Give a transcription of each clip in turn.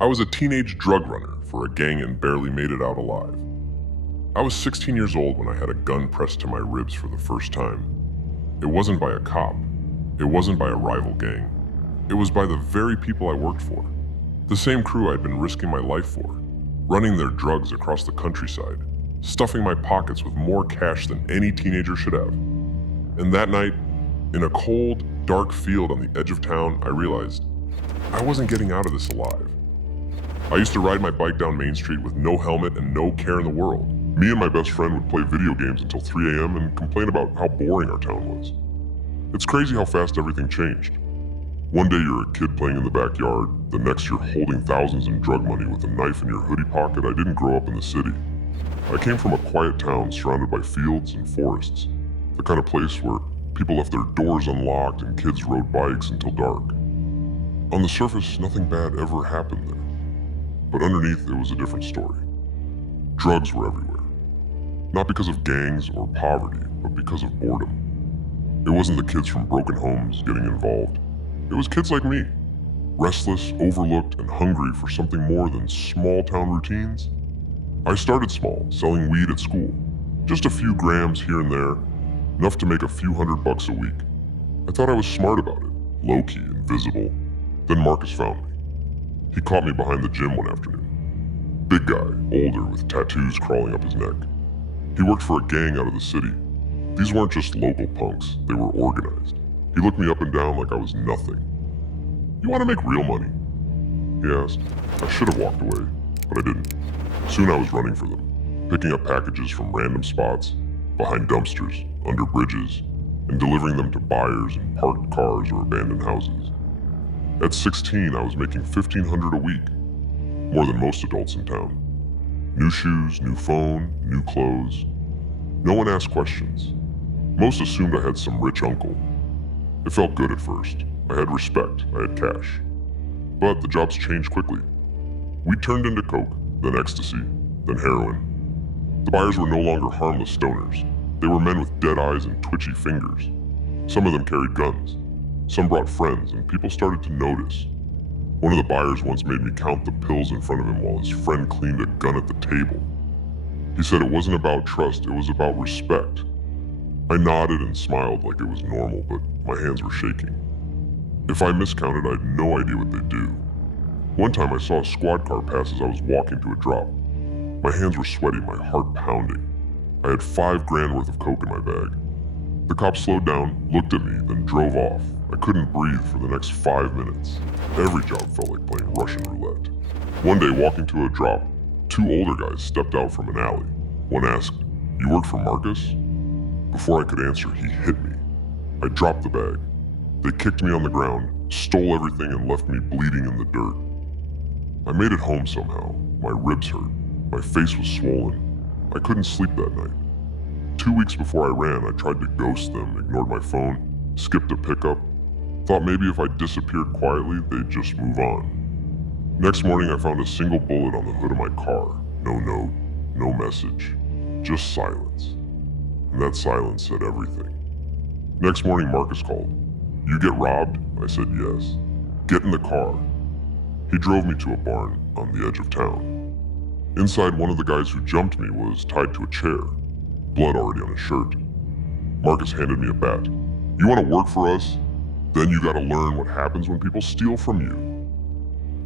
I was a teenage drug runner for a gang and barely made it out alive. I was 16 years old when I had a gun pressed to my ribs for the first time. It wasn't by a cop. It wasn't by a rival gang. It was by the very people I worked for. The same crew I'd been risking my life for, running their drugs across the countryside, stuffing my pockets with more cash than any teenager should have. And that night, in a cold, dark field on the edge of town, I realized I wasn't getting out of this alive. I used to ride my bike down Main Street with no helmet and no care in the world. Me and my best friend would play video games until 3 a.m. and complain about how boring our town was. It's crazy how fast everything changed. One day you're a kid playing in the backyard, the next you're holding thousands in drug money with a knife in your hoodie pocket. I didn't grow up in the city. I came from a quiet town surrounded by fields and forests, the kind of place where people left their doors unlocked and kids rode bikes until dark. On the surface, nothing bad ever happened there. But underneath, it was a different story. Drugs were everywhere. Not because of gangs or poverty, but because of boredom. It wasn't the kids from broken homes getting involved. It was kids like me, restless, overlooked, and hungry for something more than small-town routines. I started small, selling weed at school. Just a few grams here and there, enough to make a few $100 a week. I thought I was smart about it, low-key, invisible. Then Marcus found me. He caught me behind the gym one afternoon. Big guy, older, with tattoos crawling up his neck. He worked for a gang out of the city. These weren't just local punks, they were organized. He looked me up and down like I was nothing. "You want to make real money?" he asked. I should have walked away, but I didn't. Soon I was running for them, picking up packages from random spots, behind dumpsters, under bridges, and delivering them to buyers in parked cars or abandoned houses. At 16, I was making $1,500 a week, more than most adults in town. New shoes, new phone, new clothes. No one asked questions. Most assumed I had some rich uncle. It felt good at first. I had respect, I had cash. But the jobs changed quickly. We turned into coke, then ecstasy, then heroin. The buyers were no longer harmless stoners. They were men with dead eyes and twitchy fingers. Some of them carried guns. Some brought friends, and people started to notice. One of the buyers once made me count the pills in front of him while his friend cleaned a gun at the table. He said it wasn't about trust, it was about respect. I nodded and smiled like it was normal, but my hands were shaking. If I miscounted, I had no idea what they'd do. One time I saw a squad car pass as I was walking to a drop. My hands were sweaty, my heart pounding. I had $5 grand worth of coke in my bag. The cop slowed down, looked at me, then drove off. I couldn't breathe for the next 5 minutes. Every job felt like playing Russian roulette. One day, walking to a drop, 2 older guys stepped out from an alley. One asked, "You work for Marcus?" Before I could answer, he hit me. I dropped the bag. They kicked me on the ground, stole everything, and left me bleeding in the dirt. I made it home somehow. My ribs hurt. My face was swollen. I couldn't sleep that night. 2 weeks before I ran, I tried to ghost them, ignored my phone, skipped a pickup, thought maybe if I disappeared quietly, they'd just move on. Next morning, I found a single bullet on the hood of my car. No note, no message, just silence. And that silence said everything. Next morning, Marcus called. "You get robbed?" I said yes. "Get in the car." He drove me to a barn on the edge of town. Inside, one of the guys who jumped me was tied to a chair, blood already on his shirt. Marcus handed me a bat. "You want to work for us? Then you gotta learn what happens when people steal from you."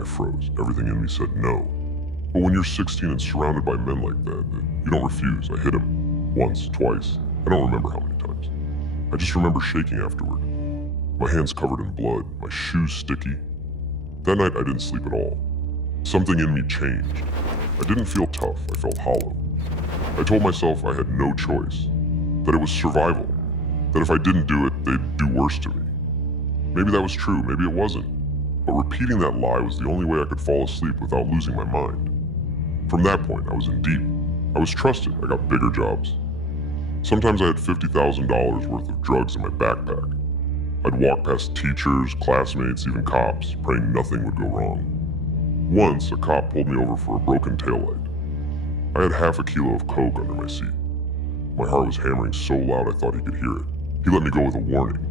I froze. Everything in me said no. But when you're 16 and surrounded by men like that, you don't refuse. I hit him. Once, twice. I don't remember how many times. I just remember shaking afterward. My hands covered in blood, my shoes sticky. That night I didn't sleep at all. Something in me changed. I didn't feel tough, I felt hollow. I told myself I had no choice, that it was survival, that if I didn't do it, they'd do worse to me. Maybe that was true, maybe it wasn't. But repeating that lie was the only way I could fall asleep without losing my mind. From that point, I was in deep. I was trusted, I got bigger jobs. Sometimes I had $50,000 worth of drugs in my backpack. I'd walk past teachers, classmates, even cops, praying nothing would go wrong. Once, a cop pulled me over for a broken taillight. I had half a kilo of coke under my seat. My heart was hammering so loud I thought he could hear it. He let me go with a warning.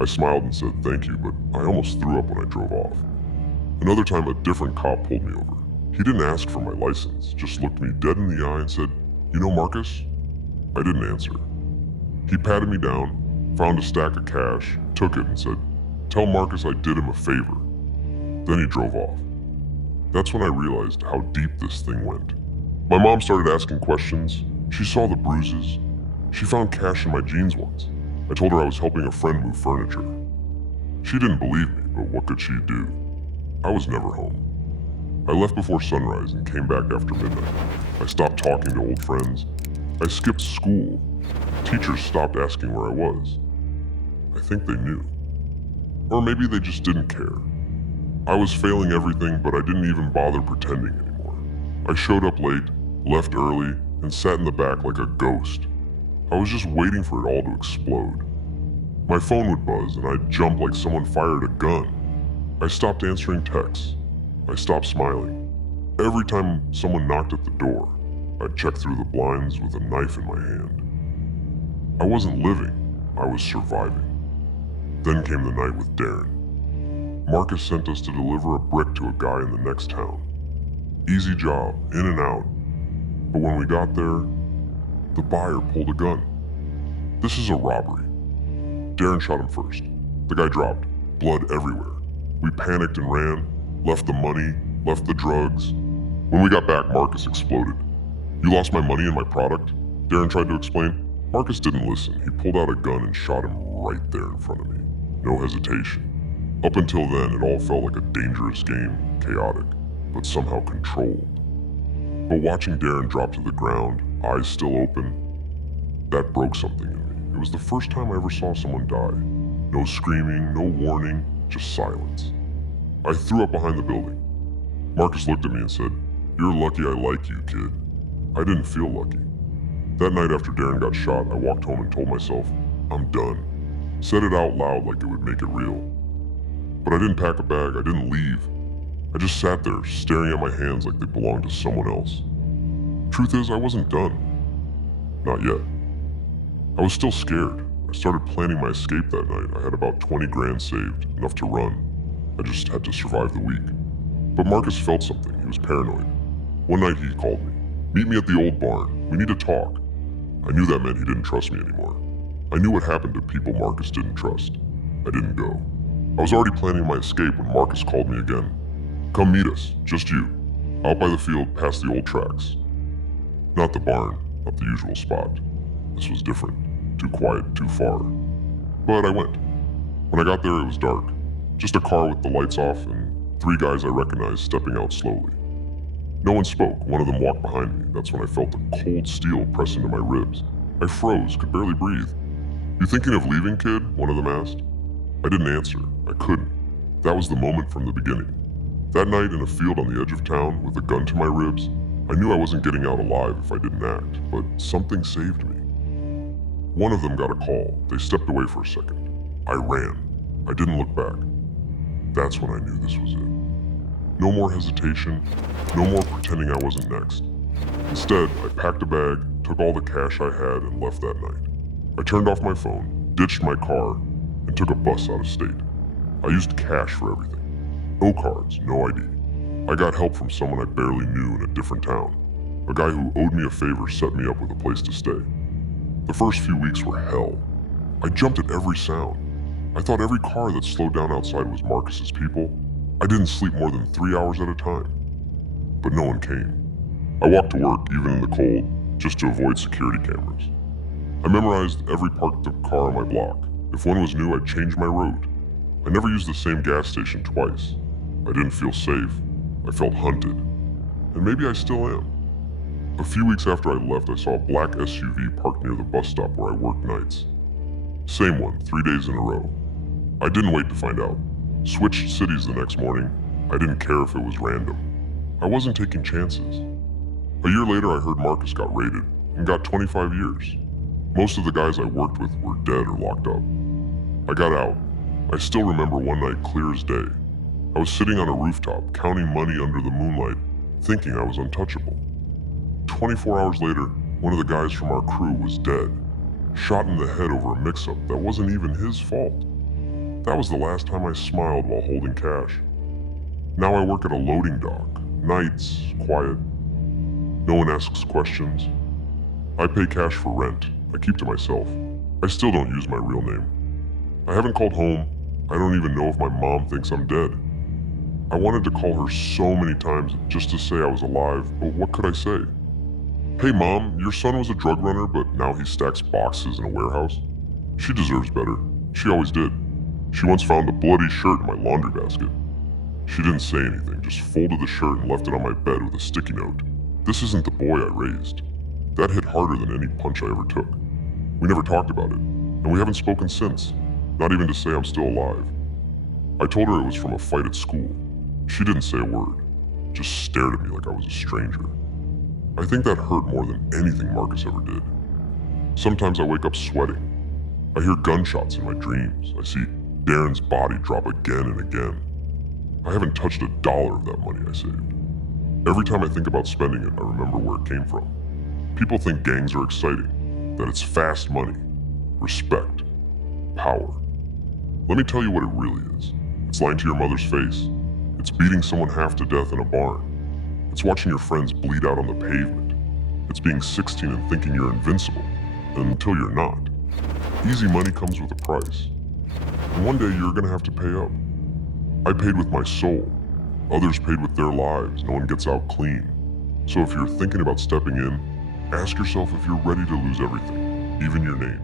I smiled and said thank you, but I almost threw up when I drove off. Another time, a different cop pulled me over. He didn't ask for my license, just looked me dead in the eye and said, "You know Marcus?" I didn't answer. He patted me down, found a stack of cash, took it and said, "Tell Marcus I did him a favor." Then he drove off. That's when I realized how deep this thing went. My mom started asking questions. She saw the bruises. She found cash in my jeans once. I told her I was helping a friend move furniture. She didn't believe me, but what could she do? I was never home. I left before sunrise and came back after midnight. I stopped talking to old friends. I skipped school. Teachers stopped asking where I was. I think they knew. Or maybe they just didn't care. I was failing everything, but I didn't even bother pretending anymore. I showed up late, left early, and sat in the back like a ghost. I was just waiting for it all to explode. My phone would buzz and I'd jump like someone fired a gun. I stopped answering texts. I stopped smiling. Every time someone knocked at the door, I'd check through the blinds with a knife in my hand. I wasn't living, I was surviving. Then came the night with Darren. Marcus sent us to deliver a brick to a guy in the next town. Easy job, in and out. But when we got there, the buyer pulled a gun. "This is a robbery." Darren shot him first. The guy dropped, blood everywhere. We panicked and ran, left the money, left the drugs. When we got back, Marcus exploded. "You lost my money and my product?" Darren tried to explain. Marcus didn't listen. He pulled out a gun and shot him right there in front of me. No hesitation. Up until then, it all felt like a dangerous game, chaotic, but somehow controlled. But watching Darren drop to the ground, eyes still open, that broke something in me. It was the first time I ever saw someone die. No screaming, no warning, just silence. I threw up behind the building. Marcus looked at me and said, "You're lucky I like you, kid." I didn't feel lucky. That night after Darren got shot, I walked home and told myself, "I'm done." Said it out loud like it would make it real. But I didn't pack a bag, I didn't leave. I just sat there, staring at my hands like they belonged to someone else. Truth is, I wasn't done. Not yet. I was still scared. I started planning my escape that night. I had about 20 grand saved, enough to run. I just had to survive the week. But Marcus felt something. He was paranoid. One night he called me. "Meet me at the old barn. We need to talk." I knew that meant he didn't trust me anymore. I knew what happened to people Marcus didn't trust. I didn't go. I was already planning my escape when Marcus called me again. "Come meet us, just you. Out by the field, past the old tracks." Not the barn, not the usual spot. This was different. Too quiet, too far. But I went. When I got there, it was dark. Just a car with the lights off and 3 guys I recognized stepping out slowly. No one spoke. One of them walked behind me. That's when I felt the cold steel press into my ribs. I froze, could barely breathe. "You thinking of leaving, kid?" one of them asked. I didn't answer. I couldn't. That was the moment from the beginning. That night in a field on the edge of town with a gun to my ribs, I knew I wasn't getting out alive if I didn't act, but something saved me. One of them got a call. They stepped away for a second. I ran. I didn't look back. That's when I knew this was it. No more hesitation, no more pretending I wasn't next. Instead, I packed a bag, took all the cash I had, and left that night. I turned off my phone, ditched my car, and took a bus out of state. I used cash for everything. No cards, no ID. I got help from someone I barely knew in a different town. A guy who owed me a favor set me up with a place to stay. The first few weeks were hell. I jumped at every sound. I thought every car that slowed down outside was Marcus's people. I didn't sleep more than 3 hours at a time. But no one came. I walked to work, even in the cold, just to avoid security cameras. I memorized every parked car on my block. If one was new, I'd change my route. I never used the same gas station twice. I didn't feel safe. I felt hunted. And maybe I still am. A few weeks after I left, I saw a black SUV parked near the bus stop where I worked nights. Same one, 3 days in a row. I didn't wait to find out. Switched cities the next morning. I didn't care if it was random. I wasn't taking chances. A year later, I heard Marcus got raided and got 25 years. Most of the guys I worked with were dead or locked up. I got out. I still remember one night clear as day. I was sitting on a rooftop, counting money under the moonlight, thinking I was untouchable. 24 hours later, one of the guys from our crew was dead, shot in the head over a mix-up that wasn't even his fault. That was the last time I smiled while holding cash. Now I work at a loading dock. Nights, quiet. No one asks questions. I pay cash for rent. I keep to myself. I still don't use my real name. I haven't called home. I don't even know if my mom thinks I'm dead. I wanted to call her so many times just to say I was alive, but what could I say? Hey mom, your son was a drug runner, but now he stacks boxes in a warehouse. She deserves better. She always did. She once found a bloody shirt in my laundry basket. She didn't say anything, just folded the shirt and left it on my bed with a sticky note. This isn't the boy I raised. That hit harder than any punch I ever took. We never talked about it, and we haven't spoken since, not even to say I'm still alive. I told her it was from a fight at school. She didn't say a word, just stared at me like I was a stranger. I think that hurt more than anything Marcus ever did. Sometimes I wake up sweating. I hear gunshots in my dreams. I see Darren's body drop again and again. I haven't touched $1 of that money I saved. Every time I think about spending it, I remember where it came from. People think gangs are exciting, that it's fast money, respect, power. Let me tell you what it really is. It's lying to your mother's face. It's beating someone half to death in a barn. It's watching your friends bleed out on the pavement. It's being 16 and thinking you're invincible, until you're not. Easy money comes with a price. And one day you're gonna have to pay up. I paid with my soul. Others paid with their lives. No one gets out clean. So if you're thinking about stepping in, ask yourself if you're ready to lose everything, even your name.